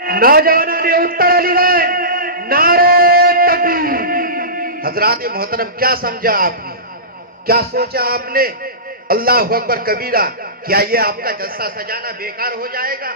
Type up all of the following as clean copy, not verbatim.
نوجوانوں نے اتر علی گئے نعرے تکبیر۔ حضرات محترم، کیا سمجھا آپ نے، کیا سوچا آپ نے؟ اللہ اکبر کبیرہ۔ کیا یہ آپ کا جلسہ سجانا بیکار ہو جائے گا؟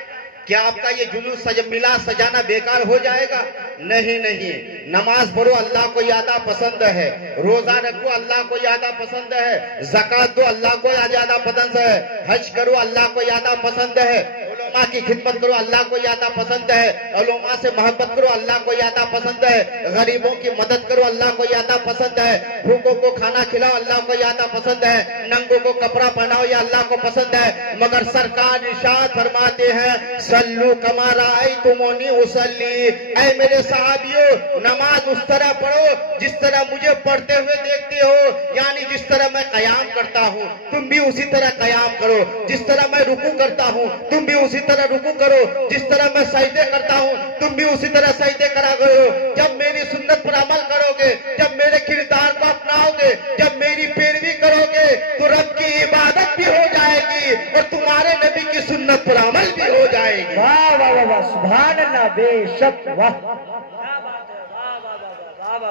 کیا آپ کا یہ جلوس میلاد سجانا بیکار ہو جائے گا؟ نہیں نہیں، نماز پڑھو، اللہ کو زیادہ پسند ہے، روزہ رکھو، اللہ کو زیادہ پسند ہے، زکوٰۃ دو، اللہ کو زیادہ پسند ہے، حج کرو، اللہ کو زیادہ پسند ہے، علماء کی خدمت کرو، اللہ کو زیادہ پسند ہے، علماء سے محبت کرو، اللہ کو زیادہ پسند ہے، غریبوں کی مدد کرو، اللہ کو زیادہ پسند ہے، بھوکوں کو کھانا کھلاؤ، اللہ کو زیادہ پسند ہے، ننگوں کو کپڑا پہناؤ، یہ اللہ کو پسند ہے۔ مگر سرکار ارشاد فرماتے ہیں صلو کما رأیتمونی اصلی، اے میرے صحابیوں، نماز اس طرح پڑھو جس طرح مجھے پڑھتے ہوئے دیکھتے ہو، یعنی جس طرح میں قیام کرتا ہوں تم بھی اسی طرح قیام کرو، جس طرح میں رکوع کرتا ہوں تم بھی اسی طرح رکوع کرو، جس طرح میں سجدے کرتا ہوں تم بھی اسی طرح سجدے کرا کرو۔ جب میری سنت پر عمل کرو گے، جب میرے کردار کو اپناؤ گے، جب میری پیروی کرو گے تو رب کی عبادت بھی ہو جائے گی اور تمہارے نبی کی سنت پر عمل بھی ہو جائے گی۔ واہ واہ واہ واہ، سبحان اللہ، بے شک، واہ۔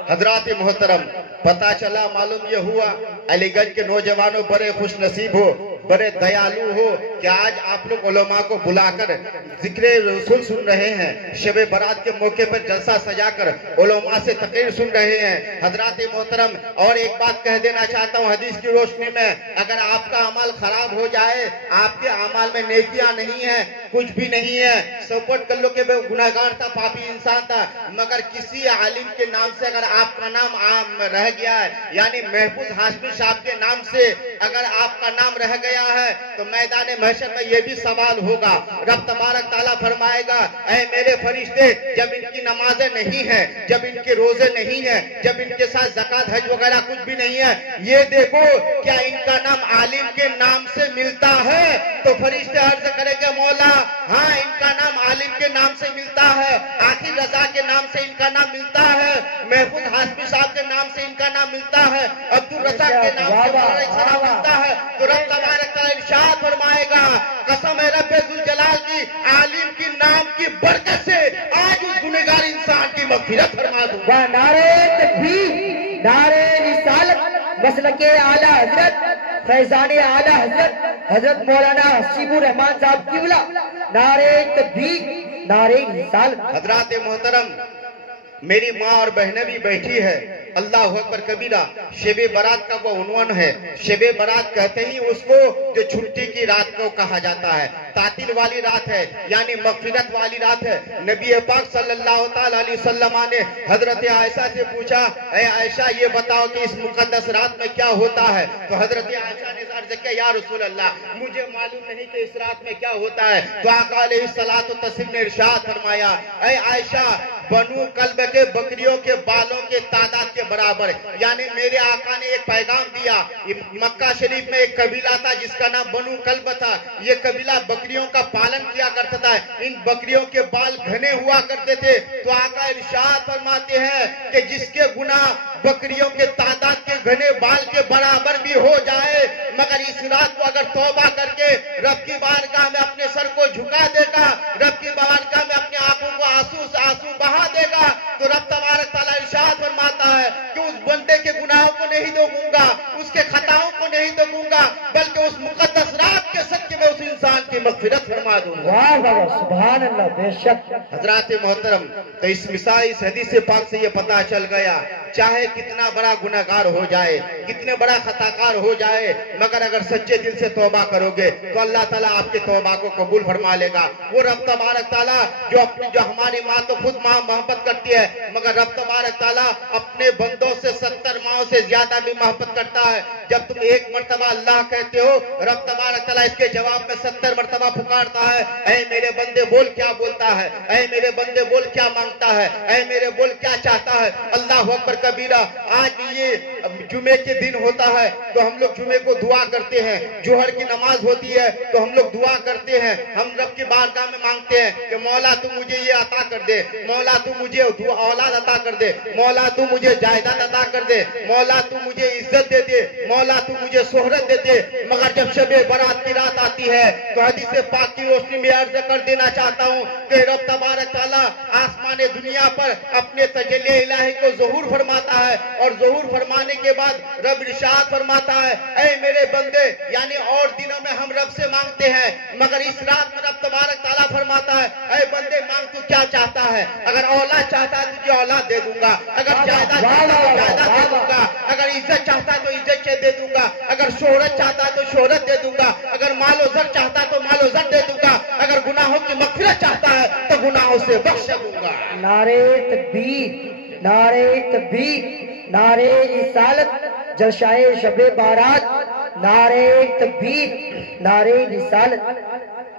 حضرات محترم، پتہ چلا، معلوم یہ ہوا علی گنج کے نوجوانوں بڑے خوش نصیب ہو، بڑے دیالو ہو کہ آج آپ لوگ علماء کو بلا کر ذکر رسول سن رہے ہیں، شب برات کے موقع پر جلسہ سجا کر علماء سے تقریر سن رہے ہیں۔ حضرات محترم، اور ایک بات کہہ دینا چاہتا ہوں حدیث کی روشنی میں، اگر آپ کا عمل خراب ہو جائے، آپ کے اعمال میں نیکیاں نہیں ہیں، کچھ بھی نہیں ہے، سپورٹ کر لو کہ میں گناہگار تھا، پاپی انسان تھا، مگر کسی عالم کے نام سے اگر آپ کا نام عام رہ گیا ہے، یعنی محفوظ ہاشمی صاحب کے نام سے اگر آپ کا نام رہ گیا ہے تو میدان محشر میں یہ بھی سوال ہوگا۔ رب تبارک تعالیٰ فرمائے گا اے میرے فرشتے، جب ان کی نمازیں نہیں ہیں، جب ان کے روزے نہیں ہیں، جب ان کے ساتھ زکوٰۃ حج وغیرہ کچھ بھی نہیں ہے، یہ دیکھو کیا ان کا نام عالم کے نام سے ملتا ہے؟ تو فرشتے عرض کریں گے مولا ہاں ان کا نام عالم کے نام سے ملتا ہے، آخر رضا کے نام سے ان کا نام ملتا ہے، محفوظ ہاشمی صاحب کے نام سے ان کا نام ملتا ہے، عبدالرزاق کے نام سے ملتا ہے۔ تو رب تبارک تعالیٰ ارشاد فرمائے گا قسم ہے رب ذوالجلال کی، عالم کی نام کی برکت سے آج اس گنہگار انسان کی مغفرت فرما دوں گا۔ نعرے تکبیر، نعرے رسالت، مسلک اعلیٰ حضرت، فیضان اعلیٰ حضرت حضرت مولانا حسیب الرحمان صاحب قبلہ، نعرے تکبیر، نعرے رسالت۔ حضرات محترم، میری ماں اور بہنیں بھی بیٹھی ہے، اللہ اکبر کبیرہ۔ شب برات کا وہ عنوان ہے، شب برات کہتے ہی اس کو جو چھٹی کی رات کو کہا جاتا ہے، تعطیل والی رات ہے، یعنی مغفرت والی رات ہے۔ نبی پاک صلی اللہ تعالی علیہ وسلم نے حضرت عائشہ سے پوچھا اے عائشہ یہ بتاؤ کہ اس مقدس رات میں کیا ہوتا ہے؟ تو حضرت عائشہ نے عرض کیا یا رسول اللہ مجھے معلوم نہیں کہ اس رات میں کیا ہوتا ہے۔ تو آقا علیہ الصلوۃ والتسلیم نے ارشاد فرمایا اے عائشہ بنو کلب کے بکریوں کے بالوں کے تعداد کے برابر، یعنی میرے آقا نے ایک پیغام دیا۔ مکہ شریف میں ایک قبیلہ تھا جس کا نام بنو کلب تھا، یہ قبیلہ بکریوں کا پالن کیا کرتا تھا، ان بکریوں کے بال گھنے ہوا کرتے تھے۔ تو آقا ارشاد فرماتے ہیں کہ جس کے گناہ بکریوں کے تعداد کے گھنے بال کے برابر بھی ہو جائے، مگر اس رات کو اگر توبہ کر کے رب کی بارگاہ میں اپنے سر کو جھکا دے گا، رب کی بارگاہ میں اپنے آنکھوں کو آنسو سے آنسو بہا دے گا، تو رب تبارک تعالیٰ ارشاد فرماتا ہے کہ اس بندے کے گناہوں کو نہیں دوں گا، اس کے خطاؤں کو نہیں دوں گا، بلکہ اس مقدس رات کے صدقے میں اس انسان کی مغفرت فرما دوں گا۔ واہ واہ، سبحان اللہ، بے شک۔ حضرات محترم، تو اس مثال اس حدیث پاک سے یہ پتہ چل گیا چاہے کتنا بڑا گناہگار ہو جائے، کتنے بڑا خطاکار ہو جائے، مگر اگر سچے دل سے توبہ کرو گے تو اللہ تعالیٰ آپ کے توبہ کو قبول فرما لے گا۔ وہ رب تبارک تعالیٰ جو ہماری ماں تو خود ماں محبت کرتی ہے، مگر رب تبارک تعالیٰ اپنے بندوں سے 70 ماؤں سے زیادہ بھی محبت کرتا ہے۔ جب تم ایک مرتبہ اللہ کہتے ہو، رب تبارک تعالیٰ اس کے جواب میں 70 مرتبہ پکارتا ہے اے میرے بندے بول کیا بولتا ہے، اے میرے بندے بول کیا مانگتا ہے، اے میرے بول کیا چاہتا ہے۔ اللہ اللہ اکبر کبیرہ. آج یہ جمعے کے دن ہوتا ہے تو ہم لوگ جمعے کو دعا کرتے ہیں. جوہر کی نماز ہوتی ہے تو ہم لوگ دعا کرتے ہیں. ہم رب کی بارگاہ میں مانگتے ہیں کہ مولا تو مجھے یہ عطا کر دے, مولا تو مجھے اولاد عطا کر دے, مولا تو مجھے جائیداد عطا کر دے, مولا تو مجھے عزت دے دے, مولا تو مجھے شہرت دے دے. مگر جب شب برات کی رات آتی ہے تو حدیث پاک کی روشنی میں عرض کر دینا چاہتا ہوں کہ رب تبارک تعالیٰ آسمان دنیا پر اپنے تجلی الہی کو ظہور فرماتا ہے, اور ظہور فرمانے کے بعد رب ارشاد فرماتا ہے اے میرے بندے, یعنی اور دنوں میں ہم رب سے مانگتے ہیں مگر اس رات میں رب تبارک تعالیٰ فرماتا ہے اے بندے مانگ تو کیا چاہتا ہے. اگر اولاد چاہتا ہے تجھے اولاد دے دوں گا, اگر جائیداد چاہتا ہے تو جائیداد دے دوں گا, اگر عزت چاہتا ہے تو عزت دے دوں گا, اگر شہرت چاہتا ہے تو شہرت دے دوں گا, اگر مال و زر چاہتا ہے تو مال و زر دے دوں گا, اگر گناہوں کی مغفرت چاہتا ہے تو گناہوں سے بخش دوں گا. نعرے تکبیر, نعرے تکبیر, نعرے رسالت, جلشائے شب بارات, نعرے تکبیر, نعرے رسالت.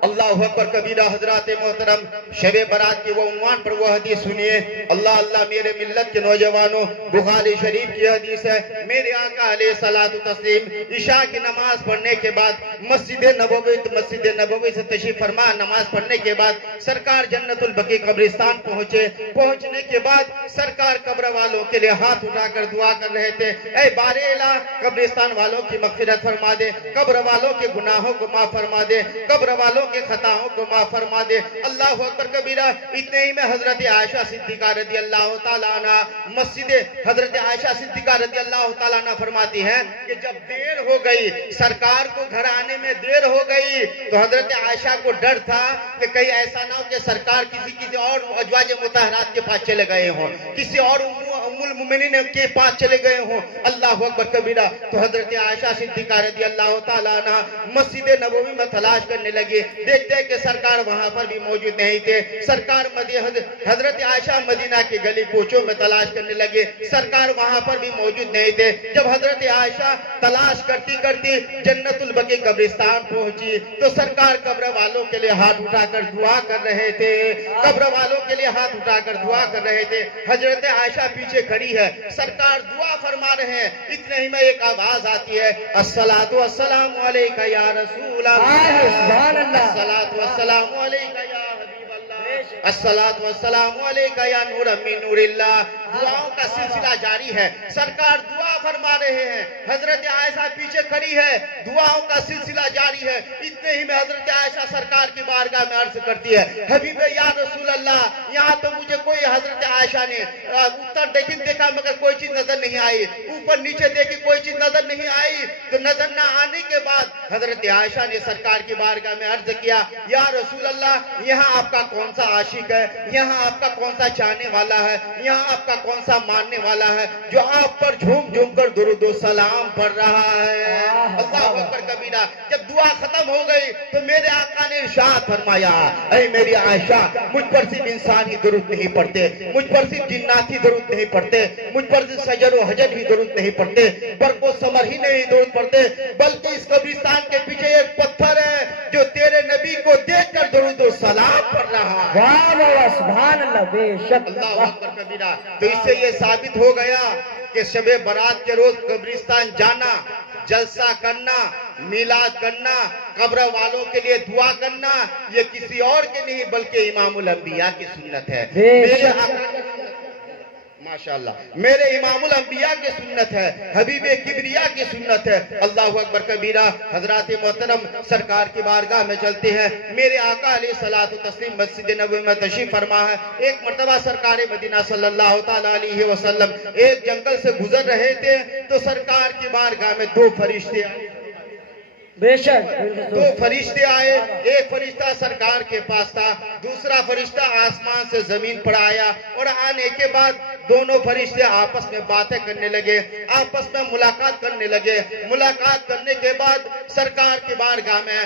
اللہ اکبر کبیرہ. حضرات محترم, شب برات کی وہ عنوان پر وہ حدیث سنیے. اللہ اللہ میرے ملت کے نوجوانوں, بخاری شریف کی حدیث ہے. میرے آقا علیہ الصلوۃ والتسلیم عشاء کی نماز پڑھنے کے بعد مسجد نبوی سے تشریف فرما نماز پڑھنے کے بعد سرکار جنت البقیع قبرستان پہنچے. پہنچنے کے بعد سرکار قبر والوں کے لیے ہاتھ اٹھا کر دعا کر رہے تھے اے بار الہ قبرستان والوں کی مغفرت فرما دے, قبر والوں کے گناہوں کو معاف فرما دے, قبر والوں کے خطاؤں کو معاف فرما دے. اللہ اکبر کبیرہ. اتنے ہی میں حضرت عائشہ صدیقہ رضی اللہ تعالیٰ عنہ مسجد حضرت عائشہ صدیقہ رضی اللہ تعالیٰ عنہ فرماتی ہیں کہ جب دیر ہو گئی, سرکار کو گھر آنے میں دیر ہو گئی, تو حضرت عائشہ کو ڈر تھا کہ کہیں ایسا نہ ہو کہ سرکار کسی اور ازواج مطہرات کے پاس چلے گئے ہوں, کسی اور ام المؤمنین کے پاس چلے گئے ہوں. اللہ اکبر کبیرہ. تو حضرت عائشہ صدیقہ رضی اللہ تعالیٰ عنہ مسجد نبوی میں تلاش کرنے لگی. دیکھتے ہیں کہ سرکار وہاں پر بھی موجود نہیں تھے. سرکار حضرت عائشہ مدینہ کے گلی کوچوں میں تلاش کرنے لگے, سرکار وہاں پر بھی موجود نہیں تھے. جب حضرت عائشہ تلاش کرتی کرتی جنت البقیع قبرستان پہنچی تو سرکار قبر والوں کے لیے ہاتھ اٹھا کر دعا کر رہے تھے, قبر والوں کے لیے ہاتھ اٹھا کر دعا کر رہے تھے. حضرت عائشہ پیچھے کھڑی ہے, سرکار دعا فرما رہے ہیں. اتنے ہی میں ایک آواز آتی ہے الصلاۃ والسلام علیکہ یا رسول اللہ, الصلاۃ والسلام علیکہ یا حبیب اللہ, الصلاۃ والسلام علیکہ یا نور من نور اللہ. دعاؤں کا سلسلہ جاری ہے. سرکار دعا فرما رہے ہیں, حضرت عائشہ پیچھے کھڑی ہے, دعاؤں کا سلسلہ جاری ہے. اتنے ہی میں حضرت عائشہ سرکار کی بارگاہ میں عرض کرتی ہے حبیب یا رسول اللہ, یہاں تو مجھے کوئی حضرت عائشہ نے اوپر دیکھا مگر کوئی چیز نظر نہیں آئی, اوپر نیچے دیکھی کوئی چیز نظر نہیں آئی. تو نظر نہ آنے کے بعد حضرت عائشہ نے سرکار کی بارگاہ میں عرض کیا یا رسول اللہ, یہاں آپ کا کون سا عاشق ہے, یہاں آپ کا کون سا چاہنے والا ہے, یہاں آپ کا کون سا ماننے والا ہے جو آپ پر جھوم جھوم کر درود و سلام پڑھ رہا ہے. اللہ اکبر کبیرہ. جب دعا ختم ہو گئی تو میرے آقا نے ارشاد فرمایا اے میری عائشہ, مجھ پر صرف انسانی درود نہیں پڑھتے, مجھ پر صرف جناتی درود نہیں پڑھتے, مجھ پر صرف شجر و حجر ہی درود نہیں پڑھتے, برق و ثمر ہی نہیں درود پڑھتے, بلکہ اس قبرستان کے پیچھے ایک پتھر ہے جو تیرے نبی کو دیکھ کر درود و سلام پڑھ رہا ہے. واہ واہ سبحان اللہ, بے شک. اللہ اکبر کبیرہ. تو اس سے یہ ثابت ہو گیا کہ شب برات کے روز قبرستان جانا, جلسہ کرنا, میلاد کرنا, قبر والوں کے لیے دعا کرنا, یہ کسی اور کے نہیں بلکہ امام الانبیاء کی سنت ہے. ماشاءاللہ میرے امام الانبیاء کی سنت ہے, حبیب کبریا کی سنت ہے. اللہ اکبر کبیرہ. حضرات محترم سرکار کی بارگاہ میں چلتے ہیں. میرے آقا علیہ الصلوۃ والتسلیم مسجد نبوی میں تشریف فرما ہے. ایک مرتبہ سرکار مدینہ صلی اللہ تعالیٰ علیہ وسلم ایک جنگل سے گزر رہے تھے تو سرکار کی بارگاہ میں دو فرشتے آئے. بے شک. دو فرشتے آئے, ایک فرشتہ سرکار کے پاس تھا, دوسرا فرشتہ آسمان سے زمین پر آیا, اور آنے کے بعد دونوں فرشتے آپس میں باتیں کرنے لگے, آپس میں ملاقات کرنے لگے. ملاقات کرنے کے بعد سرکار کی بارگاہ میں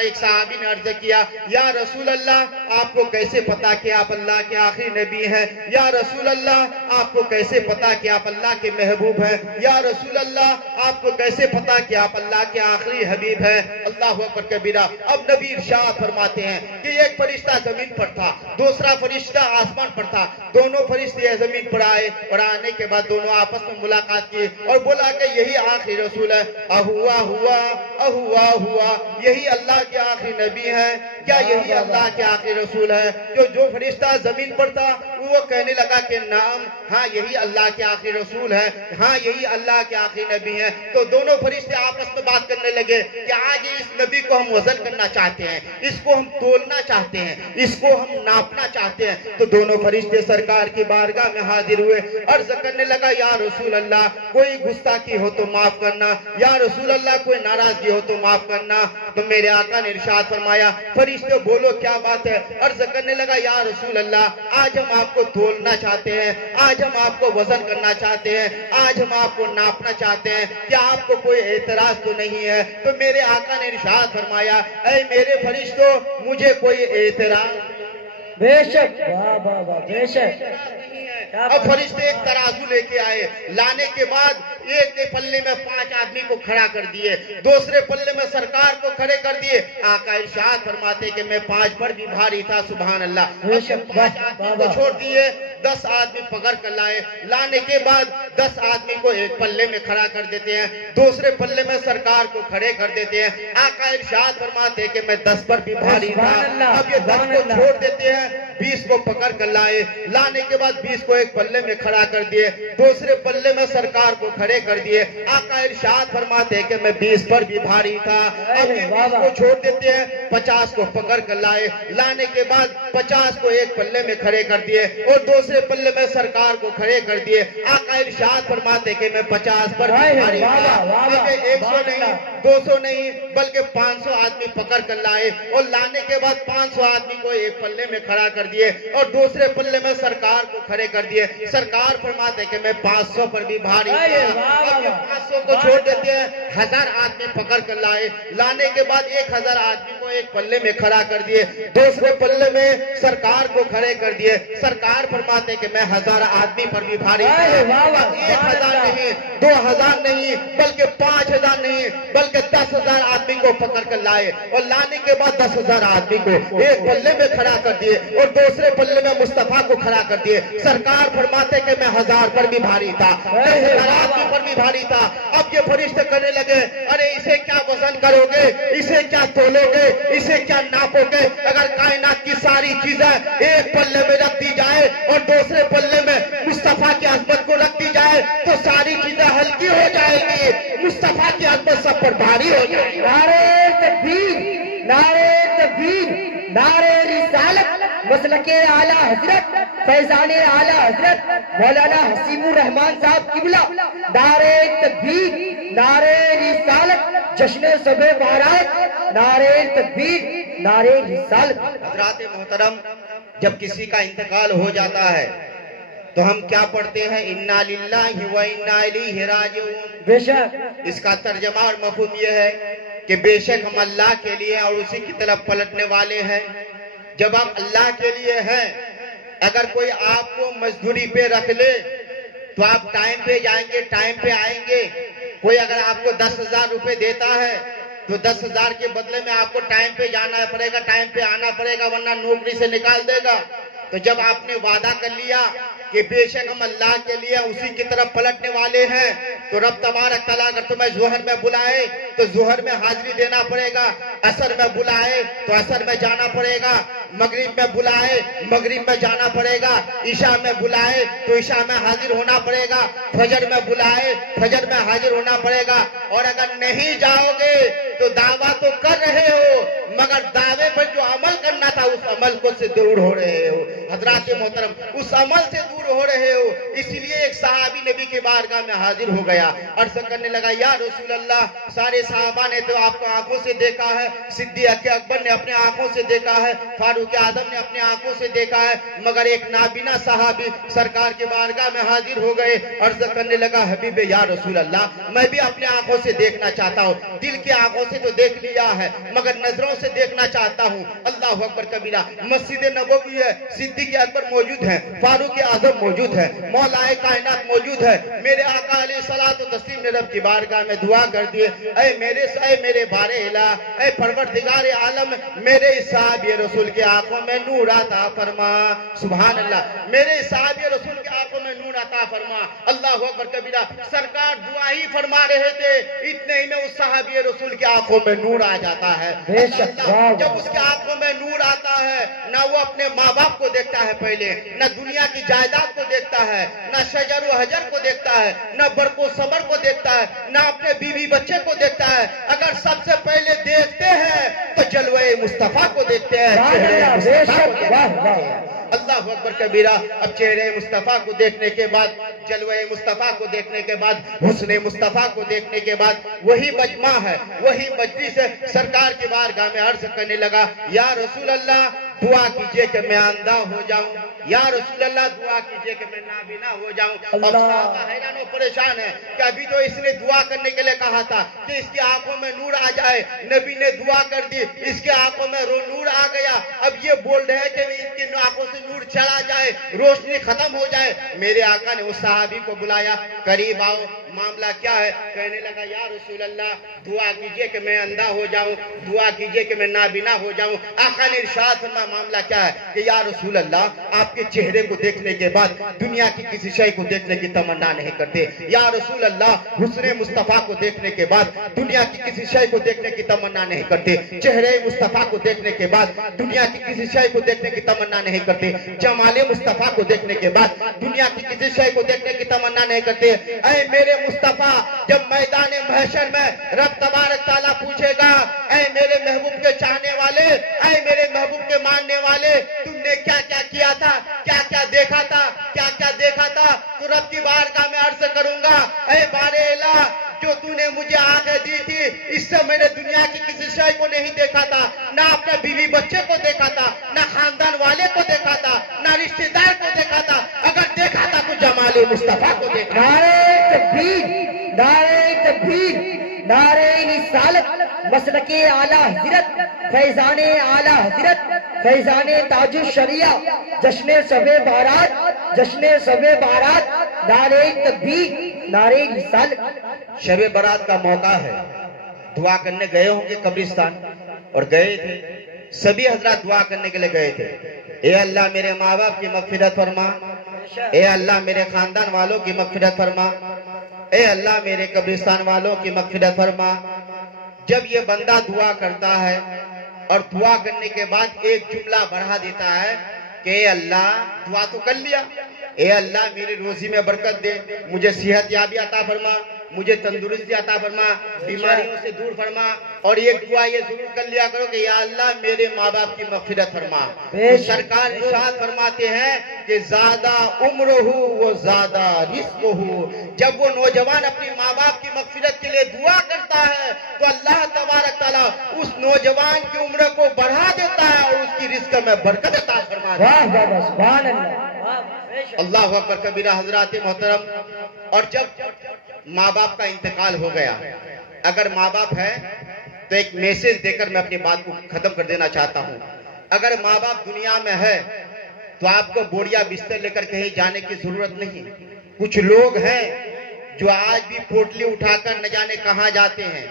ایک صحابی نے عرض کیا یا رسول اللہ, آپ کو کیسے پتا کہ آپ اللہ کے آخری نبی ہیں, یا رسول اللہ آپ کو کیسے پتا کہ آپ اللہ کے محبوب ہیں, یا رسول اللہ آپ کو کیسے پتا ہوتا کہ آپ اللہ کے آخری حبیب ہیں. اللہ اکبر کبیرہ. اب نبی ارشاد فرماتے ہیں کہ ایک فرشتہ زمین پر تھا, دوسرا فرشتہ آسمان پر تھا. دونوں فرشتے زمین پر آئے اور آنے کے بعد دونوں آپس میں ملاقات کی اور بولا کہ یہی آخری رسول ہے. اہوا ہوا اہوا ہوا, یہی اللہ کے آخری نبی ہیں, کیا یہی اللہ کے آخری رسول ہے؟ جو فرشتہ زمین پر تھا وہ کہنے لگا کہ نام, ہاں یہی اللہ کے آخری رسول ہے, ہاں یہی اللہ کے آخری نبی ہیں. تو دونوں فرشتے آپس میں بات کرنے لگے کہ آج اس نبی کو ہم وزن کرنا چاہتے ہیں, اس کو ہم تولنا چاہتے ہیں, اس کو ہم ناپنا چاہتے ہیں. تو دونوں فرشتے سرکار کی بارگاہ میں حاضر ہوئے. عرض کرنے لگا یا رسول اللہ کوئی گستاخی ہو تو معاف کرنا, یا رسول اللہ کوئی ناراضگی ہو تو معاف کرنا. تو میرے آقا نے ارشاد فرمایا فرشتے بولو کیا بات ہے؟ عرض کرنے لگا یا رسول اللہ آج ہم آپ کو تولنا چاہتے ہیں, آج ہم آپ کو وزن کرنا چاہتے ہیں, آج ہم آپ کو ناپنا چاہتے ہیں, کیا آپ کو کوئی اعتراض تو نہیں ہے؟ تو میرے آقا نے ارشاد فرمایا اے میرے فرشتوں مجھے کوئی اعتراض بے شک, واہ واہ واہ, بے شک. اب فرشتے ایک ترازو لے کے آئے, لانے کے بعد ایک کے پلے میں 5 آدمی کو کھڑا کر دیے, دوسرے پلے میں سرکار کو کھڑے کر دیے. آقا ارشاد فرماتے کہ میں 5 پر بھی بھاری تھا. سبحان اللہ. 5 آدمی کو چھوڑ دیے, 10 آدمی پکڑ کر لائے. لانے کے بعد 10 آدمی کو ایک پلے میں کھڑا کر دیتے ہیں, دوسرے پلے میں سرکار کو کھڑے کر دیتے ہیں. آقا ارشاد فرماتے کہ میں 10 پر بھی بھاری تھا. اب یہ 10 کو چھوڑ دیتے ہیں, 20 کو پکڑ کر لائے. لانے کے بعد 20 کو ایک پلے میں کھڑا کر دیے, دوسرے پلے میں سرکار کو کھڑے کر دیے. آقا ارشاد فرماتے کہ میں 20 پر بھی بھاری تھا. اب یہ 20 کو چھوڑ دیتے ہیں, 50 کو پکڑ کر لائے. لانے کے بعد 50 کو ایک پلے میں کھڑے کر دیے اور دوسرے پلے میں سرکار کو کھڑے کر دیے. آقا ارشاد فرماتے کہ میں 50 پر بھی بھاری تھا. اب 100 نہیں 200 نہیں بلکہ 500 آدمی پکڑ کر لائے اور لانے کے بعد 500 آدمی کو ایک پلے میں کھڑا کر دیے اور دوسرے پلے میں سرکار کو کھڑے کر دیے. سرکار فرماتے کہ میں 500 پر بھی بھاری تھا. اب یہ 500 کو چھوڑ دیتے ہیں, 1000 آدمی پکڑ کر لائے. لانے کے بعد 1000 آدمی کو ایک پلے میں کھڑا کر دیے, دوسرے پلے میں سرکار کو کھڑے کر دیے. سرکار فرماتے کہ میں 1000 آدمی پر بھی بھاری تھا. 1000 نہیں 2000 نہیں بلکہ 5000 نہیں بلکہ 10,000 آدمی کو پکڑ کر لائے اور لانے کے بعد 10,000 آدمی کو ایک پلے میں کھڑا کر دیے اور دوسرے پلے میں مصطفیٰ کو کھڑا کر دیے. سرکار فرماتے کہ میں 1000 پر بھی بھاری تھا, 10,000 آدمی پر بھی بھاری تھا. اب یہ فرشتے کرنے لگے ارے اسے کیا وزن کرو گے, اسے کیا تولو گے, اسے کیا ناپو گے؟ اگر کائنات کی ساری چیزیں ایک پلے میں رکھ دی جائے اور دوسرے پلے میں مصطفیٰ کی عظمت کو رکھ دی جائے تو ساری چیزیں ہلکی ہو جائے گی, مصطفیٰ کی عظمت سب پر بھاری ہو جائے گی. نعرہ تکبیر, نعرہ تکبیر, نعرہ رسالت, مسلک اعلی حضرت فیضان اعلی حضرت مولانا حسیب الرحمان صاحب قبلہ. نعرہ تکبیر, نعرہ رسالت, جشن صبح بارات, نعرہ تکبیر, نعرہ رسالت. حضرات محترم, جب کسی کا انتقال ہو جاتا ہے تو ہم کیا پڑھتے ہیں؟ انا للہ و انا الیہ راجعون. بے شک اس کا ترجمہ اور مفہوم یہ ہے کہ بے شک ہم اللہ کے لیے اور اسی کی طرف پلٹنے والے ہیں. جب آپ اللہ کے لیے ہیں, اگر کوئی آپ کو مزدوری پہ رکھ لے تو آپ ٹائم پہ جائیں گے, ٹائم پہ آئیں گے. کوئی اگر آپ کو 10,000 روپے دیتا ہے تو 10,000 کے بدلے میں آپ کو ٹائم پہ جانا پڑے گا, ٹائم پہ آنا پڑے گا, ورنہ نوکری سے نکال دے گا. تو جب آپ نے وعدہ کر لیا کہ بے شک ہم اللہ کے لیے اسی کی طرف پلٹنے والے ہیں, تو رب تبارک تعالیٰ اگر تمہیں ظہر میں بلائے تو ظہر میں حاضری دینا پڑے گا, عصر میں بلائے تو عصر میں جانا پڑے گا, مغرب میں بلائے مغرب میں جانا پڑے گا, عشاء میں بلائے تو عشاء میں حاضر ہونا پڑے گا, فجر میں بلائے فجر میں حاضر ہونا پڑے گا. اور اگر نہیں جاؤ گے تو دعویٰ تو کر رہے ہو مگر دعوے پر جو عمل کرنا تھا اس عمل کو سے دور ہو رہے ہو. حضرات محترم, اس عمل سے دور ہو رہے ہو. اسی لیے ایک صحابی نبی کے بارگاہ میں حاضر ہو گیا, عرض کرنے لگا یا رسول اللہ سارے صحابہ نے تو آپ کو آنکھوں سے دیکھا ہے, صدیق اکبر نے اپنے آنکھوں سے دیکھا ہے, فاروق اعظم نے اپنے آنکھوں سے دیکھا ہے, مگر ایک نابینا صحابی سرکار کے بارگاہ میں حاضر ہو گئے. عرض کرنے لگا حبیب یا رسول اللہ میں بھی اپنے آنکھوں سے دیکھنا چاہتا ہوں, دل کی آنکھوں سے تو دیکھ لیا ہے مگر نظروں سے دیکھنا چاہتا ہوں. اللہ اکبر کبیرہ. مسجد نبوی ہے, صدیق اکبر موجود ہے, فاروق اعظم موجود ہے, مولا کائنات موجود ہے. میرے آقا علیہ الصلوۃ والتسلیم نے رب کی بارگاہ میں دعا کر دی, اے میرے بار الہ, اے پروردگار عالم, میرے صحابی رسول کے آنکھوں میں نور عطا فرما. سبحان اللہ. میرے صحابی رسول کے آنکھوں میں نور عطا فرما. اللہ اکبر کبیرہ. سرکار دعا ہی فرما رہے تھے, اتنے ہی میں اس صحابی رسول کے آنکھوں میں نور آ جاتا ہے. جب اس کے آنکھوں میں نور آتا ہے, نہ وہ اپنے ماں باپ کو دیکھتا ہے پہلے, نہ دنیا کی جائیداد کو دیکھتا ہے, نہ شجر و حجر کو دیکھتا ہے, نہ برق و صبر کو دیکھتا ہے, نہ اپنے بیوی بچے کو دیکھتا ہے. اگر سب سے پہلے دیکھتے ہیں تو جلوہ مصطفیٰ کو دیکھتے ہیں. اللہ اکبر کبیرہ. اب چہرے مصطفیٰ کو دیکھنے کے بعد, جلوہ مصطفیٰ کو دیکھنے کے بعد, حسن مصطفیٰ کو دیکھنے کے بعد, وہی مجمع ہے, وہی مجلس ہے. سرکار کی بارگاہ میں عرض کرنے لگا, یا رسول اللہ دعا کیجئے کہ میں اندھا ہو جاؤں, یا رسول اللہ دعا کیجئے کہ میں نابینا ہو جاؤں. اب صحابہ حیران و پریشان ہے کہ ابھی تو اس نے دعا کرنے کے لیے کہا تھا کہ اس کی آنکھوں میں نور آ جائے. نبی نے دعا کر دی, اس کے آنکھوں میں نور آ گیا. اب یہ بول رہے ہیں کہ اس کی آنکھوں سے نور چلا جائے, روشنی ختم ہو جائے. میرے آقا نے اس صحابی کو بلایا, قریب آؤ, معاملہ کیا ہے؟ کہنے لگا, یا رسول اللہ دعا کیجئے کہ میں اندھا ہو جاؤں, دعا کیجئے کہ میں نابینا ہو جاؤں. آقا نے ارشاد فرمایا, معاملہ کیا ہے؟ کہ یا رسول اللہ آپ کے چہرے کو دیکھنے کے بعد دنیا کی کسی شے کو دیکھنے کی تمنا نہیں کرتے. یا رسول اللہ حسن مصطفیٰ کو دیکھنے کے بعد دنیا کی کسی شے کو دیکھنے کی تمنا نہیں کرتے. چہرے مصطفیٰ کو دیکھنے کے بعد دنیا کی کسی شے کو دیکھنے کی تمنا نہیں کرتے. جمال مصطفیٰ کو دیکھنے کے بعد دنیا کی کسی شے کو دیکھنے کی تمنا نہیں کرتے. اے میرے مصطفیٰ, جب میدان محشر میں رب تبارک تعالیٰ پوچھے گا, اے میرے محبوب کے چاہنے والے, اے میرے محبوب کے ماننے والے, تم نے کیا کیا کیا تھا, کیا کیا دیکھا تھا, کیا کیا دیکھا تھا؟ تو رب کی بارگاہ میں عرض کروں گا, اے بار الہ, جو تو نے مجھے آنکھیں دی تھی, اس سے میں نے دنیا کی کسی شے کو نہیں دیکھا تھا, نہ اپنے بیوی بچے کو دیکھا تھا, نہ خاندان والے کو دیکھا تھا, نہ رشتہ دار کو دیکھا تھا. اگر دیکھا تھا تو جمال مصطفیٰ کو دیکھا. نعرہ تکبیر, نعرہ تکبیر, نعرہ رسالت, مسلک اعلیٰ حضرت, فیضان اعلیٰ حضرت, فیضان تاج الشریعہ, جشن شب بارات, جشن شب بارات, نعرہ تکبیر, نعرہ رسالت. شب برات کا موقع ہے, دعا کرنے گئے ہوں گے قبرستان, اور گئے تھے سبھی حضرات دعا کرنے کے لیے گئے تھے. اے اللہ میرے ماں باپ کی مغفرت فرما, اے اللہ میرے خاندان والوں کی مغفرت فرما, اے اللہ میرے قبرستان والوں کی مغفرت فرما. جب یہ بندہ دعا کرتا ہے اور دعا کرنے کے بعد ایک جملہ بڑھا دیتا ہے کہ اے اللہ, دعا تو کر لیا, اے اللہ میری روزی میں برکت دے, مجھے صحت یابی عطا فرما, مجھے تندرستی عطا فرما, بیماریوں سے دور فرما, اور ایک دعا یہ ضرور کر لیا کرو کہ یا اللہ میرے ماں باپ کی مغفرت فرما. سرکار ارشاد فرماتے ہیں کہ زیادہ عمر ہو وہ زیادہ رزق ہو. جب وہ نوجوان اپنی ماں باپ کی مغفرت کے لیے دعا کرتا ہے تو اللہ تبارک تعالیٰ اس نوجوان کی عمر کو بڑھا دیتا ہے اور اس کی رزق میں برکت عطا فرما دیتا ہے. سبحان اللہ. اللہ اکبر کبیرہ. حضرات محترم, اور جب ماں باپ کا انتقال ہو گیا, اگر ماں باپ ہے تو ایک میسج دے کر میں اپنی بات کو ختم کر دینا چاہتا ہوں. اگر ماں باپ دنیا میں ہے تو آپ کو بوریا بستر لے کر کہیں جانے کی ضرورت نہیں. کچھ لوگ ہیں جو آج بھی پوٹلی اٹھا کر نہ جانے کہاں جاتے ہیں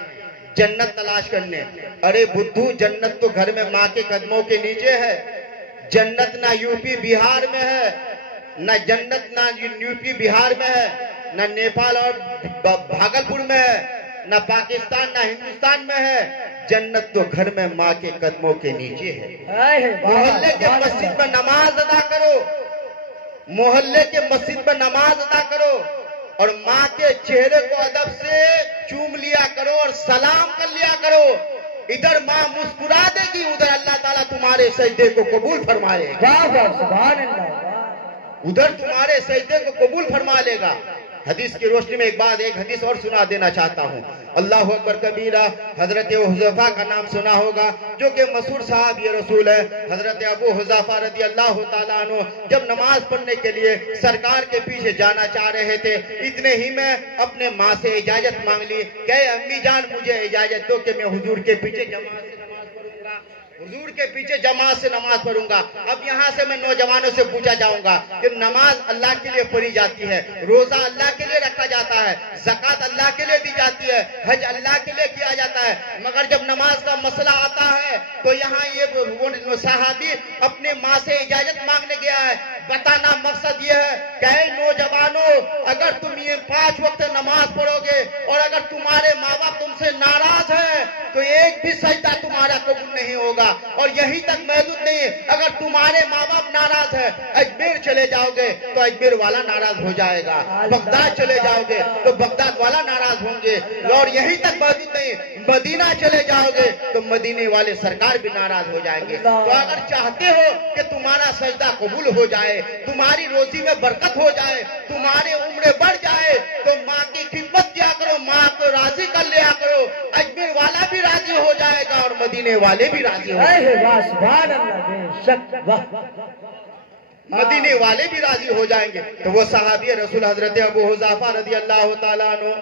جنت تلاش کرنے. ارے بدھو, جنت تو گھر میں ماں کے قدموں کے نیچے ہے. جنت نہ یو پی بہار میں ہے, نہ جنت نہ یو پی بہار میں ہے, نہ نیپال اور بھاگلپور میں ہے, نہ پاکستان نہ ہندوستان میں ہے. جنت تو گھر میں ماں کے قدموں کے نیچے ہے. محلے کے مسجد میں نماز ادا کرو, محلے کے مسجد میں نماز ادا کرو, اور ماں کے چہرے کو ادب سے چوم لیا کرو اور سلام کر لیا کرو. ادھر ماں مسکرا دے گی, ادھر اللہ تعالیٰ تمہارے سجدے کو قبول فرمائے گا. سبحان اللہ. ادھر تمہارے سجدے کو قبول فرما لے گا. حدیث کی روشنی میں ایک حدیث اور سنا دینا چاہتا ہوں. اللہ اکبر کبیرہ. حضرت حذیفہ کا نام سنا ہوگا جو کہ مشہور صحابی رسول ہے. حضرت ابو حذیفہ رضی اللہ تعالیٰ عنہ جب نماز پڑھنے کے لیے سرکار کے پیچھے جانا چاہ رہے تھے، اتنے ہی میں اپنے ماں سے اجازت مانگ لی کہ امی جان مجھے اجازت دو کہ میں حضور کے پیچھے جماعت سے نماز پڑھوں گا، حضور کے پیچھے جماعت سے نماز پڑھوں گا. اب یہاں سے میں نوجوانوں سے پوچھا جاؤں گا کہ نماز اللہ کے لیے پڑھی جاتی ہے، روزہ اللہ کے لیے رکھا جاتا ہے، زکوٰۃ اللہ کے لیے دی جاتی ہے، حج اللہ کے لیے کیا جاتا ہے، مگر جب نماز کا مسئلہ آتا ہے تو یہاں یہ صحابی اپنے ماں سے اجازت مانگنے گیا ہے. بتانا مقصد یہ ہے کہ اے نوجوانوں، اگر تم یہ 5 وقت نماز پڑھو گے اور اگر تمہارے ماں باپ تم سے ناراض ہیں تو ایک بھی سجدہ تمہارا قبول نہیں ہوگا. اور یہی تک محدود نہیں، اگر تمہارے ماں باپ ناراض ہے، اجمیر چلے جاؤ گے تو اجمیر والا ناراض ہو جائے گا، بغداد چلے جاؤ گے تو بغداد والا ناراض ہوں گے. اور یہی تک محدود نہیں، مدینہ چلے جاؤ گے تو مدینے والے سرکار بھی ناراض ہو جائیں گے. تو اگر چاہتے ہو کہ تمہارا سجدہ قبول ہو جائے، تمہاری روزی میں برکت ہو جائے، تمہاری عمریں بڑھ جائے، تو ماں کی خدمت کیا کرو، ماں کو راضی کر لیا کرو. اجمیر والا بھی راضی ہو جائے گا اور مدینے والے بھی راضی ہو جائے گا، سبحان اللہ، بے شک، واہ، مدینے والے بھی راضی ہو جائیں گے. تو وہ صحابی رسول حضرت ابو حذیفہ رضی اللہ تعالیٰ عنہ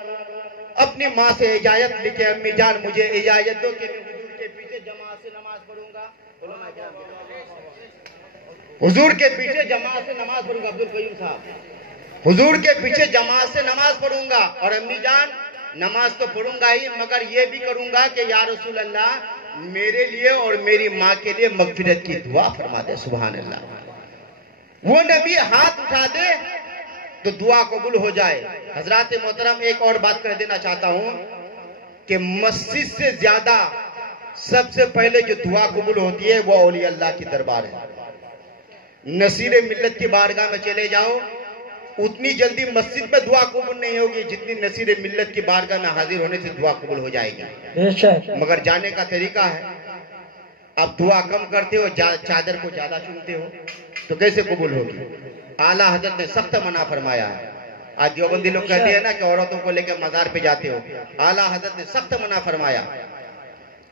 اپنی ماں سے اجازت لکھے، امی جان مجھے اجازت دو کہ میں حضور کے پیچھے جماعت سے نماز پڑھوں گا. حضور کے پیچھے جماعت سے نماز پڑھوں گا. عبد القیوم صاحب، حضور کے پیچھے جماعت سے نماز پڑھوں گا اور امی جان نماز تو پڑھوں گا ہی، مگر یہ بھی کروں گا کہ یا رسول اللہ میرے لیے اور میری ماں کے لیے مغفرت کی دعا فرما دے. سبحان اللہ. وہ نبی ہاتھ اٹھا دے تو دعا قبول ہو جائے. حضرات محترم، ایک اور بات کہہ دینا چاہتا ہوں کہ مسجد سے زیادہ سب سے پہلے جو دعا قبول ہوتی ہے وہ اولیاء اللہ کی دربار ہے. نصیر ملت کی بارگاہ میں چلے جاؤ، اتنی جلدی مسجد میں دعا قبول نہیں ہوگی جتنی نصیر ملت کی بارگاہ میں حاضر ہونے سے دعا قبول ہو جائے گی. مگر جانے کا طریقہ ہے، آپ دعا کم کرتے ہو، چادر کو زیادہ چومتے ہو تو کیسے قبول ہوگی؟ اعلیٰ حضرت نے سخت منع فرمایا ہے. آج دیوبندی لوگ کہتے ہیں نا کہ عورتوں کو لے کے مزار پہ جاتے ہو. اعلیٰ حضرت نے سخت منع فرمایا.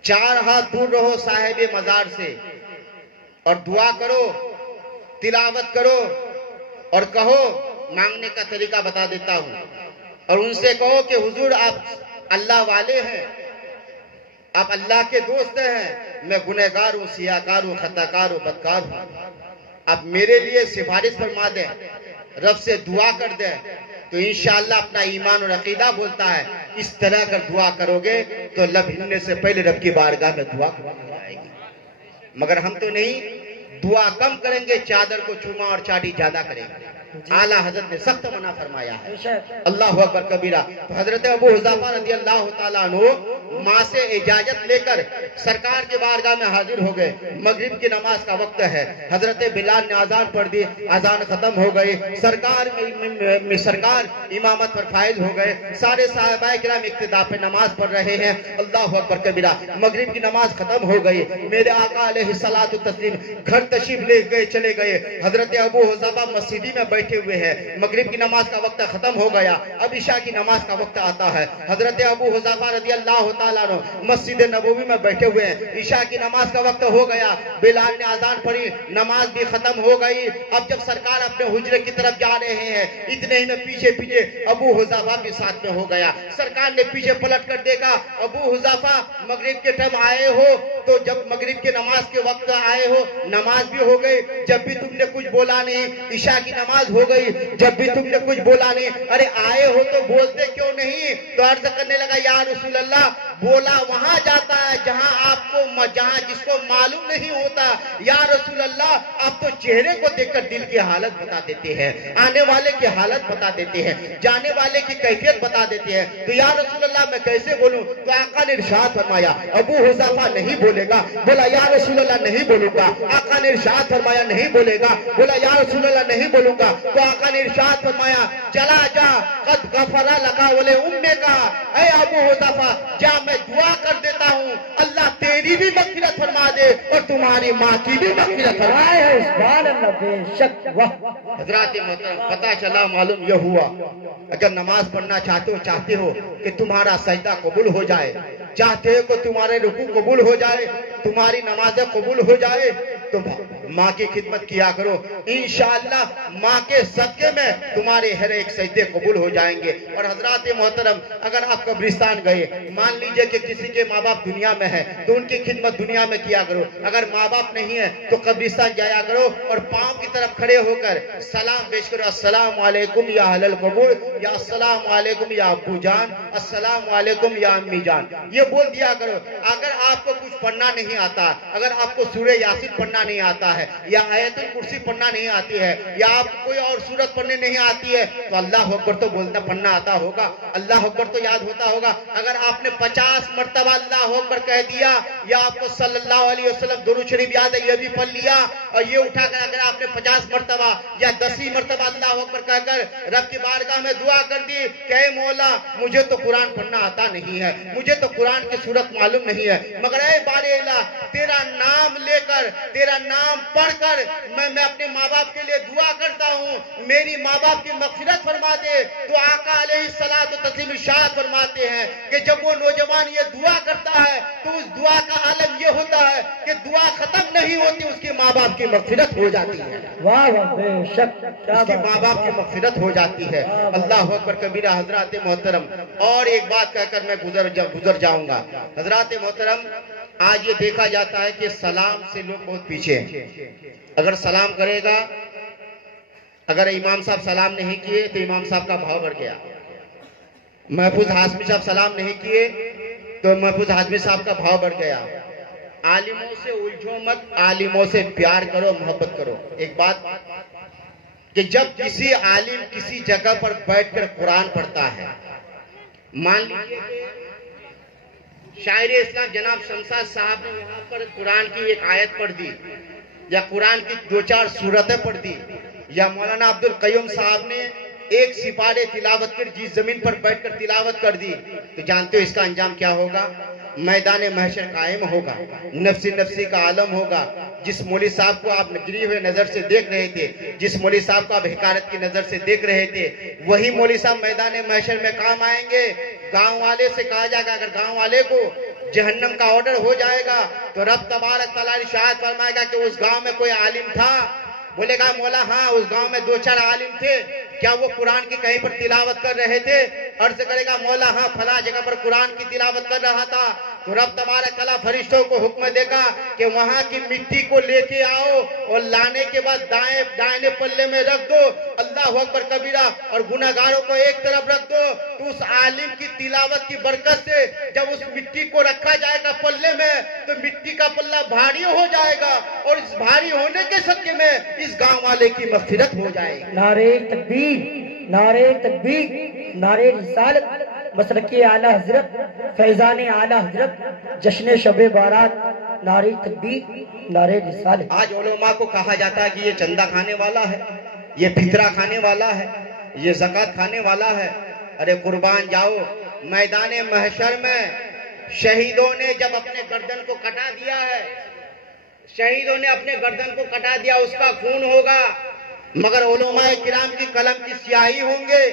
4 ہاتھ دور رہو صاحب مزار سے اور دعا کرو، تلاوت کرو اور کہو. مانگنے کا طریقہ بتا دیتا ہوں. اور ان سے کہو کہ حضور آپ اللہ والے ہیں، آپ اللہ کے دوست ہیں، میں گنہگار ہوں، سیاہکار ہوں، خطاکار ہوں، بدکار ہوں. آپ میرے لیے سفارش فرما دیں، رب سے دعا کر دیں تو انشاءاللہ اپنا ایمان اور عقیدہ بولتا ہے. اس طرح اگر دعا کرو گے تو لب ہلنے سے پہلے رب کی بارگاہ میں دعا قبول ہو جائے گی. مگر ہم تو نہیں، دعا کم کریں گے، چادر کو چوما اور چاٹی زیادہ کریں گے. اعلیٰ حضرت نے سخت منع فرمایا ہے. اللہ اکبر کبیرہ. تو حضرت ابو حذیفہ رضی اللہ تعالیٰ عنہ ماں سے اجازت لے کر سرکار کے بارگاہ میں حاضر ہو گئے. مغرب کی نماز کا وقت ہے. حضرت بلال نے اذان پڑھ دی، اذان ختم ہو گئی. سرکار امامت پر فائز ہو گئے. سارے صحابہ کرام اقتداء پہ نماز پڑھ رہے ہیں. اللہ اکبر کبیرہ. مغرب کی نماز ختم ہو گئی. میرے آقا علیہ الصلوۃ والتسلیم گھر تشریف لے گئے، چلے گئے. حضرت ابو حذیفہ مسجد میں بیٹھے ہوئے ہیں. مغرب کی نماز کا وقت ختم ہو گیا، اب عشاء کی نماز کا وقت آتا ہے. حضرت ابو حذیفہ رضی اللہ تعالیٰ عنہ مسجد نبوی میں بیٹھے ہوئے ہیں. عشاء کی نماز کا وقت ہو گیا، بلال نے اذان پڑھی، نماز بھی ختم ہو گئی. اب جب سرکار اپنے حجرے کی طرف جا رہے ہیں، اتنے ہی میں پیچھے ابو حذیفہ بھی ساتھ میں ہو گیا. سرکار نے پیچھے پلٹ کر دیکھا، ابو حذیفہ مغرب کے ٹائم آئے ہو تو جب مغرب کے نماز کے وقت آئے ہو، نماز بھی ہو گئی، جب بھی تم نے کچھ بولا نہیں. عشاء کی نماز ہو گئی، جب بھی تم نے کچھ بولا نہیں. ارے آئے ہو تو بولتے کیوں نہیں؟ تو عرض کرنے لگا، یا رسول اللہ بولا وہاں جاتا ہے جہاں جس کو معلوم نہیں ہوتا. یا رسول اللہ آپ تو چہرے کو دیکھ کر دل کی حالت بتا دیتے ہیں، آنے والے کی حالت بتا دیتے ہیں، جانے والے کی کیفیت بتا دیتے ہیں. تو یا رسول اللہ میں کیسے بولوں؟ تو آقا نے ارشاد فرمایا، ابو حذیفہ نہیں بولے گا. بولا یا رسول اللہ نہیں بولوں گا. آقا نے ارشاد فرمایا نہیں بولے گا. بولا یا رسول اللہ نہیں بولوں گا. تو آقا نے ارشاد فرمایا، چلا جا قد غفر لکا ولے امے کا. اے ابو حذیفہ جا، میں دعا کر دیتا ہوں اللہ تیری بھی مغفرت فرما دے اور تمہاری ماں کی بھی مغفرت فرمائے. واہ بے شک واہ. حضرات محترم پتہ چلا معلوم یہ ہوا اگر نماز پڑھنا چاہتے ہو کہ تمہارا سجدہ قبول ہو جائے، چاہتے ہو کہ تمہارے رکوع قبول ہو جائے، تمہاری نمازیں قبول ہو جائے، تو ماں کی خدمت کیا کرو. انشاءاللہ ماں کے صدقے میں تمہارے ہر ایک سجدے قبول ہو جائیں گے. اور حضرات محترم اگر آپ قبرستان گئے، مان لیجئے کہ کسی کے ماں باپ دنیا میں ہیں تو ان کی خدمت دنیا میں کیا کرو. اگر ماں باپ نہیں ہے تو قبرستان جایا کرو اور پاؤں کی طرف کھڑے ہو کر سلام پیش کرو. السلام علیکم یا اہل القبور، یا السلام علیکم یا ابو جان، السلام علیکم یا امی جان، یہ بول دیا کرو. اگر آپ کو کچھ پڑھنا نہیں آتا، اگر آپ کو سورہ یاسین پڑھنا نہیں آتا ہے، یا آیت الکرسی پڑھنا نہیں آتی ہے، یا آپ کو کوئی اور سورت پڑھنے نہیں آتی ہے، تو اللہ اکبر تو بولنا پڑھنا آتا ہوگا، اللہ اکبر تو یاد ہوتا ہوگا. اگر آپ نے 50 مرتبہ اللہ اکبر کہہ دیا، یا آپ کو صلی اللہ علیہ وسلم درود شریف یاد ہے یہ بھی پڑھ لیا، اور یہ اٹھا کر اگر آپ نے 50 مرتبہ یا 10 مرتبہ اللہ اکبر کہہ کر رب کی بارگاہ میں دعا کر دی کہ اے مولا مجھے تو قرآن پڑھنا آتا نہیں ہے، مجھے تو قرآن کی صورت معلوم نہیں ہے، مگر اے بارے الہ تیرا نام لے کر، تیرا نام پڑھ کر میں اپنے ماں باپ کے لیے دعا کرتا ہوں، میری ماں باپ کی مغفرت فرما دے. تو آقا علیہ الصلوۃ والتسلیم ارشاد فرماتے ہیں کہ جب وہ نوجوان یہ دعا کرتا ہے تو اس دعا کا عالم یہ ہوتا ہے کہ دعا ختم نہیں ہوتی، اس کے ماں باپ کی مغفرت ہو جاتی ہے، واہ واہ بے شک. اس کے ماں باپ کی مغفرت ہو جاتی ہے. اللہ اکبر کبیرہ. حضرات محترم اور ایک بات کہہ کر میں گزر جاؤں گا. حضرات محترم آج یہ دیکھا جاتا ہے کہ سلام سے لوگ بہت پیچھے ہیں. اگر سلام کرے گا، اگر امام صاحب سلام نہیں کیے تو امام صاحب کا بھاؤ بڑھ گیا. محفوظ ہاشمی صاحب سلام نہیں کیے تو محفوظ ہاشمی صاحب کا بھاؤ بڑھ گیا. عالموں سے الجھو مت، عالموں سے پیار کرو، محبت کرو. ایک بات کہ جب کسی عالم کسی جگہ پر بیٹھ کر قرآن پڑھتا ہے، مان لیجیے کہ شاعر اسلام جناب شمشاد صاحب نے یہاں پر قرآن کی ایک آیت پڑھ دی، یا قرآن کی 2-4 سورتیں پڑھ دی، یا مولانا عبدالقیوم صاحب نے ایک سپارے تلاوت کر جس زمین پر بیٹھ کر تلاوت کر دی، تو جانتے ہو اس کا انجام کیا ہوگا؟ میدان محشر قائم ہوگا، نفسی کا عالم ہوگا. جس مولوی صاحب کو آپ گری ہوئے نظر سے دیکھ رہے تھے، جس مولوی صاحب کو آپ حقارت کی نظر سے دیکھ رہے تھے، وہی مولوی صاحب میدان محشر میں کام آئیں گے. گاؤں والے سے کہا جائے گا، اگر گاؤں والے کو جہنم کا آرڈر ہو جائے گا تو رب تبارک تعالیٰ ارشاد فرمائے گا کہ اس گاؤں میں کوئی عالم تھا؟ بولے گا مولا ہاں اس گاؤں میں 2-4 عالم تھے، کیا وہ قرآن کی کہیں پر تلاوت کر رہے تھے؟ عرض کرے گا مولا ہاں فلاں جگہ پر قرآن کی تلاوت کر رہا تھا. تو رب تبارک تعالیٰ فرشتوں کو حکم دے گا کہ وہاں کی مٹی کو لے کے آؤ اور لانے کے بعد دائیں پلے میں رکھ دو، اللہ اکبر کبیرہ، اور گناہگاروں کو ایک طرف رکھ دو. تو اس عالم کی تلاوت کی برکت سے جب اس مٹی کو رکھا جائے گا پلے میں تو مٹی کا پلہ بھاری ہو جائے گا، اور اس بھاری ہونے کے صدقے میں اس گاؤں والے کی مغفرت ہو جائے گی. نعرہ تکبیر، نعرہ تکبیر، نعرہ رسالت، مسلک اعلیٰ حضرت، فیضان اعلیٰ حضرت، جشن شب بارات، نعرہ تکبیر، نعرہ رسالت. آج علماء کو کہا جاتا ہے کہ یہ چندہ کھانے والا ہے، یہ فطرہ کھانے والا ہے، یہ زکوٰۃ کھانے والا ہے. ارے قربان جاؤ، میدان محشر میں شہیدوں نے جب اپنے گردن کو کٹا دیا ہے، شہیدوں نے اپنے گردن کو کٹا دیا، اس کا خون ہوگا، مگر علماء کرام کی قلم کی سیاہی ہوں گے.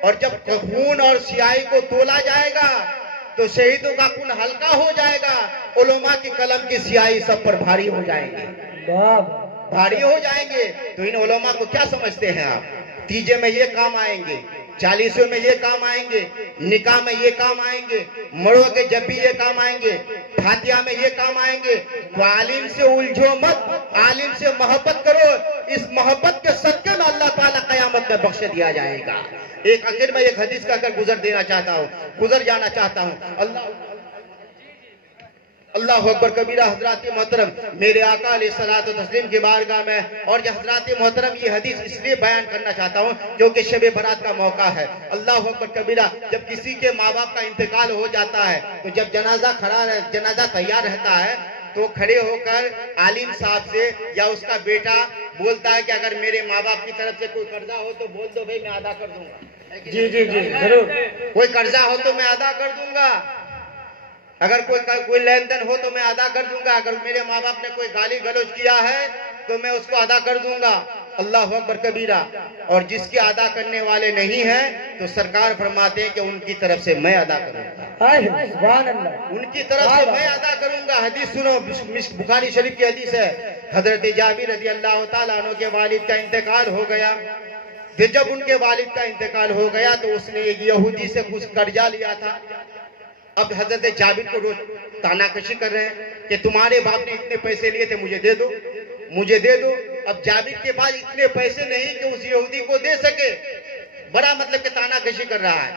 اور جب خون اور سیاہی کو تولا جائے گا تو شہیدوں کا خون ہلکا ہو جائے گا، علماء کی قلم کی سیاہی سب پر بھاری ہو جائیں گے، بھاری ہو جائیں گے. تو ان علماء کو کیا سمجھتے ہیں آپ؟ تیجے میں یہ کام آئیں گے، 40 میں یہ کام آئیں گے، نکاح میں یہ کام آئیں گے، مرو کے جب بھی یہ کام آئیں گے، فاتحہ میں یہ کام آئیں گے. تو عالم سے الجھو مت، عالم سے محبت کرو، اس محبت کے صدقے میں اللہ تعالیٰ قیامت میں بخش دیا جائے گا. ایک آخر میں ایک حدیث کا کر گزر جانا چاہتا ہوں. اللہ اکبر کبیرہ. حضرات محترم میرے آقا علیہ الصلوۃ والتسلیم کی بارگاہ میں، اور حضرات محترم یہ حدیث اس لیے بیان کرنا چاہتا ہوں کیونکہ شب برات کا موقع ہے. اللہ اکبر کبیرہ. جب کسی کے ماں باپ کا انتقال ہو جاتا ہے تو جب جنازہ تیار رہتا ہے تو کھڑے ہو کر عالم صاحب سے یا اس کا بیٹا بولتا ہے کہ اگر میرے ماں باپ کی طرف سے کوئی قرضہ ہو تو بول دو بھائی میں ادا کر دوں گا. جی جی جی ضرور. کوئی قرضہ ہو تو میں ادا کر دوں گا، اگر کوئی لین دین ہو تو میں ادا کر دوں گا. اگر میرے ماں باپ نے کوئی گالی گلوچ کیا ہے تو میں اس کو ادا کر دوں گا، اللہ اکبر کبیرہ۔ اور جس کے ادا کرنے والے نہیں ہیں تو سرکار فرماتے ہیں کہ ان کی طرف سے میں ادا کروں گا، سبحان اللہ، ان کی طرف سے میں ادا کروں گا۔ حدیث سنو، بخاری شریف کی حدیث ہے، حضرت جابر رضی اللہ تعالیٰ عنہ کے والد کا انتقال ہو گیا۔ جب ان کے والد کا انتقال ہو گیا تو اس نے ایک یہودی سے کچھ قرضہ لیا تھا۔ اب حضرت جابر کو روز تانا کشی کر رہے ہیں کہ تمہارے باپ نے اتنے پیسے لیے تھے، مجھے دے دو، مجھے دے دو۔ اب جابر کے پاس اتنے پیسے نہیں کہ اس یہودی کو دے سکے، بڑا مطلب کہ تانا کشی کر رہا ہے۔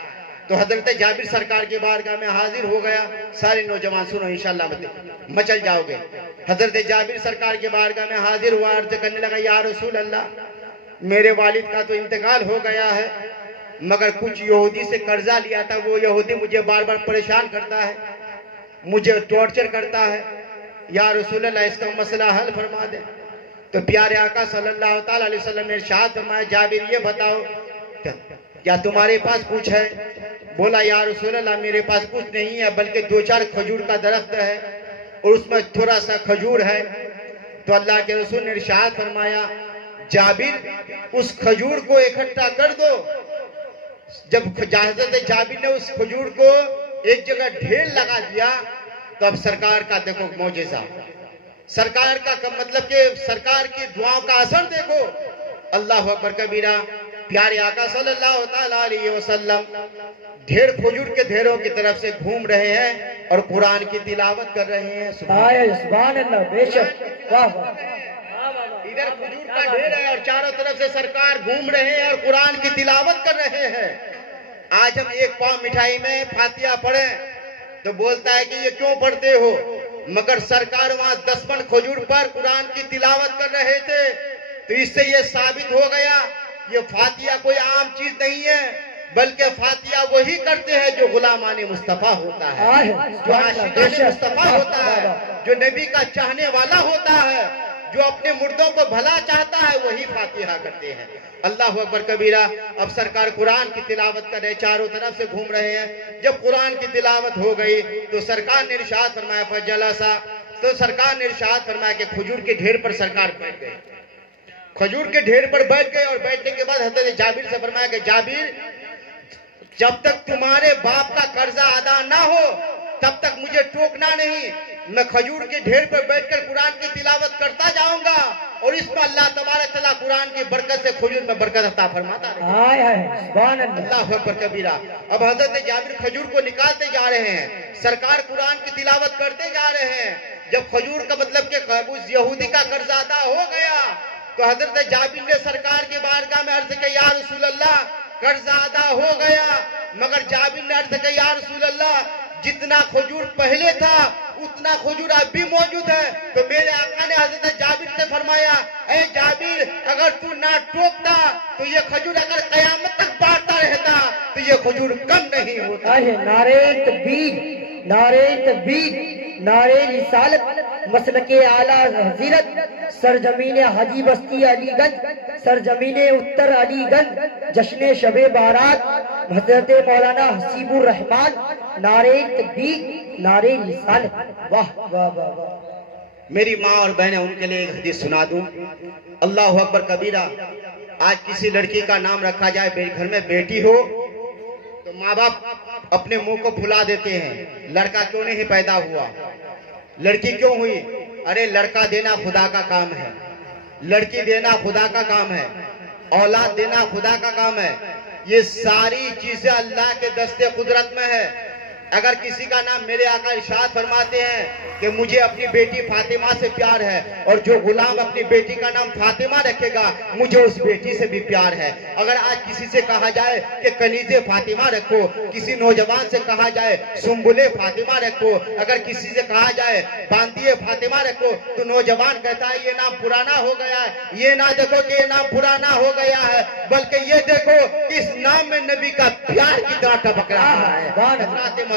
تو حضرت جابر سرکار کے بارگاہ میں حاضر ہو گیا۔ سارے نوجوان سنو، انشاءاللہ مچل جاؤ گے۔ حضرت جابر سرکار کے بارگاہ میں حاضر ہوا، عرض کرنے لگا، یا رسول اللہ، میرے والد کا تو انتقال ہو گیا ہے، مگر کچھ یہودی سے قرضہ لیا تھا، وہ یہودی مجھے بار بار پریشان کرتا ہے، مجھے ٹارچر کرتا ہے، یا رسول اللہ اس کا مسئلہ حل فرما دے۔ تو پیارے آقا صلی اللہ تعالیٰ علیہ وسلم نے ارشاد فرمایا، جابر یہ بتاؤ کیا تمہارے پاس کچھ ہے؟ بولا، یا رسول اللہ میرے پاس کچھ نہیں ہے، بلکہ 2-4 کھجور کا درخت ہے اور اس میں تھوڑا سا کھجور ہے۔ تو اللہ کے رسول نے ارشاد فرمایا، جابر اس کھجور کو اکٹھا کر دو۔ جب حضرت جابر نے اس کھجور کو ایک جگہ ڈھیر لگا دیا تو اب سرکار کا دیکھو معجزہ، سرکار کا مطلب کہ سرکار کی دعاؤں کا اثر دیکھو، اللہ اکبر کبیرہ۔ پیارے آقا صلی اللہ تعالیٰ علیہ وسلم ڈھیر کھجور کے ڈھیروں کی طرف سے گھوم رہے ہیں اور قرآن کی تلاوت کر رہے ہیں۔ سبحان اللہ، بے شک، واہ واہ۔ ادھر کھجور کا ڈھیر ہے اور چاروں طرف سے سرکار گھوم رہے ہیں اور قرآن کی تلاوت کر رہے ہیں۔ آج ہم ایک پاؤ مٹھائی میں فاتحہ پڑھیں تو بولتا ہے کہ یہ کیوں پڑھتے ہو، مگر سرکار وہاں 10 من کھجور پر قرآن کی تلاوت کر رہے تھے۔ تو اس سے یہ ثابت ہو گیا یہ فاتحہ کوئی عام چیز نہیں ہے، بلکہ فاتحہ وہی کرتے ہیں جو غلامان مصطفیٰ ہوتا ہے، جو عاشقان مصطفیٰ ہوتا ہے، جو نبی کا چاہنے والا ہوتا ہے، جو اپنے مردوں کو بھلا چاہتا ہے، وہی فاتحہ کرتے ہیں۔ اللہ اکبر کبیرہ۔ اب سرکار قرآن کی تلاوت کر رہے، چاروں طرف سے گھوم رہے ہیں۔ جب قرآن کی تلاوت ہو گئی تو سرکار نے ارشاد فرمایا، فجلسا، تو سرکار نے ارشاد فرمایا کہ کھجور کے ڈھیر پر سرکار بیٹھ گئے، کھجور کے ڈھیر پر بیٹھ گئے۔ اور بیٹھنے کے بعد حضرت جابر سے فرمایا کہ جابر، جب تک تمہارے باپ کا قرضہ ادا نہ ہو تب تک مجھے ٹوکنا نہیں، میں کھجور کے ڈھیر پر بیٹھ کر قرآن کی تلاوت کرتا جاؤں گا اور اس میں اللہ تبارک تعالیٰ قرآن کی برکت سے کھجور میں برکت عطا فرماتا رہے۔ اللہ اکبر کبیرہ۔ اب حضرت جابر کھجور کو نکالتے جا رہے ہیں، سرکار قرآن کی تلاوت کرتے جا رہے ہیں۔ جب کھجور کا مطلب کہ اس یہودی کا قرضہ ادا ہو گیا تو حضرت جابر نے سرکار کی بارگاہ میں عرض کیا، یا رسول اللہ قرضہ ادا ہو گیا، مگر جابر نے عرض کیا، یا رسول اللہ جتنا کھجور پہلے تھا اتنا کھجور اب بھی موجود ہے۔ تو میرے آقا نے حضرت جابر سے فرمایا، اے جابر اگر تو نہ ٹوکتا تو یہ کھجور اگر قیامت تک بانٹتا رہتا تو یہ کھجور کم نہیں ہوتا۔ نعرہ تکبیر، نعرہ تکبیر، نعرہ رسالت، مسلک اعلیٰ حضرت، سرزمین حاجی بستی علی گنج، سرزمین اتر علی گنج، جشن شب بارات حضرت مولانا حسیب الرحمان، نعرہ تکبیر، نعرہ رسالت، واہ واہ واہ واہ۔ میری ماں اور بہنیں، ان کے لیے ایک حدیث سنا دوں۔ اللہ اکبر کبیرہ۔ آج کسی لڑکی کا نام رکھا جائے، گھر میں بیٹی ہو تو ماں باپ اپنے منہ کو پھلا دیتے ہیں، لڑکا کیوں نہیں پیدا ہوا، لڑکی کیوں ہوئی؟ ارے لڑکا دینا خدا کا کام ہے، لڑکی دینا خدا کا کام ہے، اولاد دینا خدا کا کام ہے۔ یہ ساری چیزیں اللہ کے دستے قدرت میں ہے۔ اگر کسی کا نام، میرے آقا ارشاد فرماتے ہیں کہ مجھے اپنی بیٹی فاطمہ سے پیار ہے، اور جو غلام اپنی بیٹی کا نام فاطمہ رکھے گا مجھے اس بیٹی سے بھی پیار ہے۔ اگر آج کسی سے کہا جائے کہ کنیز فاطمہ رکھو، کسی نوجوان سے کہا جائے سنبل فاطمہ رکھو، اگر کسی سے کہا جائے باندی فاطمہ رکھو، تو نوجوان کہتا ہے یہ نام پرانا ہو گیا ہے۔ یہ نہ دیکھو کہ یہ نام پرانا ہو گیا ہے، بلکہ یہ دیکھو کہ اس نام میں نبی کا پیار کی طرح ٹپک رہا ہے۔